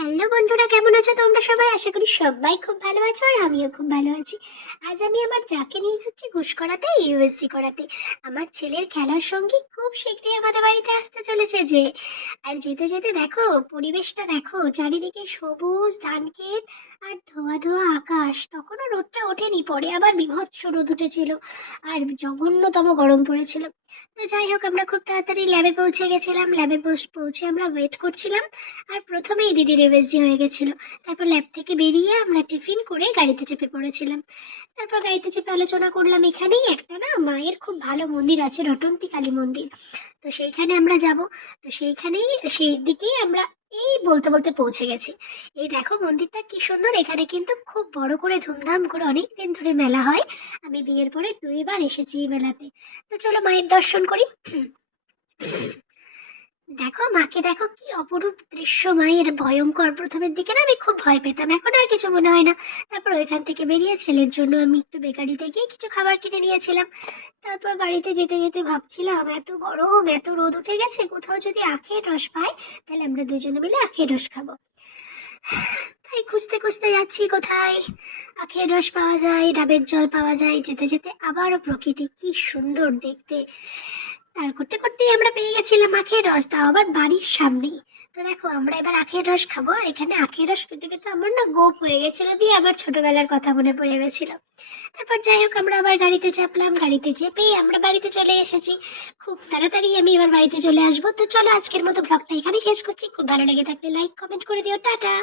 Hello বন্ধুরা, কেমন আছো তোমরা সবাই? আশা করি সবাই খুব ভালো আছো আর আমিও খুব ভালো আছি। আজ আমি আমার যাকে নিয়ে যাচ্ছি ঘুষ করাতে, ইউএসসি করাতে। আমার ছেলের খেলার সঙ্গী খুব শীঘ্রই আমাদের বাড়িতে আসতে চলেছে যে। আর যেতে যেতে দেখো, পরিবেশটা দেখো, চারিদিকে সবুজ ধান ক্ষেত আর ধোয়া ধোয়া আকাশ। তখনও রোদটা ওঠেনি, পরে আবার বীভৎস রোদ উঠেছিল আর জঘন্যতম গরম পড়েছিল। তো যাই হোক, আমরা খুব তাড়াতাড়ি ল্যাবে পৌঁছে গেছিলাম। ল্যাবে পৌঁছে আমরা ওয়েট করছিলাম। আর প্রথমেই দিদির এমএসজি হয়ে গেছিল। তারপর ল্যাব থেকে বেরিয়ে আমরা টিফিন করে গাড়িতে চেপে পড়েছিলাম। তারপর গাড়িতে চেপে আলোচনা করলাম, এখানেই একটা না মায়ের খুব ভালো মন্দির আছে, রটন্তী কালী মন্দির। তো সেইখানে আমরা যাব। তো সেইখানেই, সেই দিকেই আমরা এই বলতে বলতে পৌঁছে গেছি। এই দেখো মন্দিরটা কি সুন্দর! এখানে কিন্তু খুব বড় করে ধুমধাম করে অনেক দিন ধরে মেলা হয়। আমি বিয়ের পরে 2বার এসেছি এই মেলাতে। তো চলো মায়ের দর্শন করি। দেখো মাকে, দেখো কি অপরূপ দৃশ্য মায়ের! ভয়ঙ্কর! প্রথমের দিকে না আমি খুব ভয় পেতাম, এখন আর কিছু মনে হয় না। তারপর ওইখান থেকে বেরিয়ে ছেলের জন্য আমি একটু বেকারিতে গিয়ে কিছু খাবার কিনে নিয়েছিলাম। তারপর গাড়িতে যেতে যেতে ভাবছিলাম, এত গরম, এত রোদ উঠে গেছে, কোথাও যদি আখের রস পাই তাহলে আমরা দুজনে মিলে আখের রস খাবো। তাই খুঁজতে খুঁজতে যাচ্ছি কোথায় আখের রস পাওয়া যায়, ডাবের জল পাওয়া যায়। যেতে যেতে আবারও প্রকৃতি, কি সুন্দর দেখতে! তার করতে করতেই আমরা পেয়ে গেছিলাম আখের রস, তাও আবার বাড়ির সামনেই। তো দেখো আমরা এবার আখের রস খাবো, আর এখানে আখের রস খেতে খেতে আমার না গোপ হয়ে গেছিল, দিয়ে আবার ছোটবেলার কথা মনে পড়ে গেছিল। তারপর যাই হোক, আমরা আবার গাড়িতে চাপলাম। গাড়িতে চেপে আমরা বাড়িতে চলে এসেছি। খুব তাড়াতাড়ি আমি এবার বাড়িতে চলে আসবো। তো চলো আজকের মতো ব্লগটা এখানে শেষ করছি। খুব ভালো লেগে থাকলে লাইক কমেন্ট করে দিও। টাটা।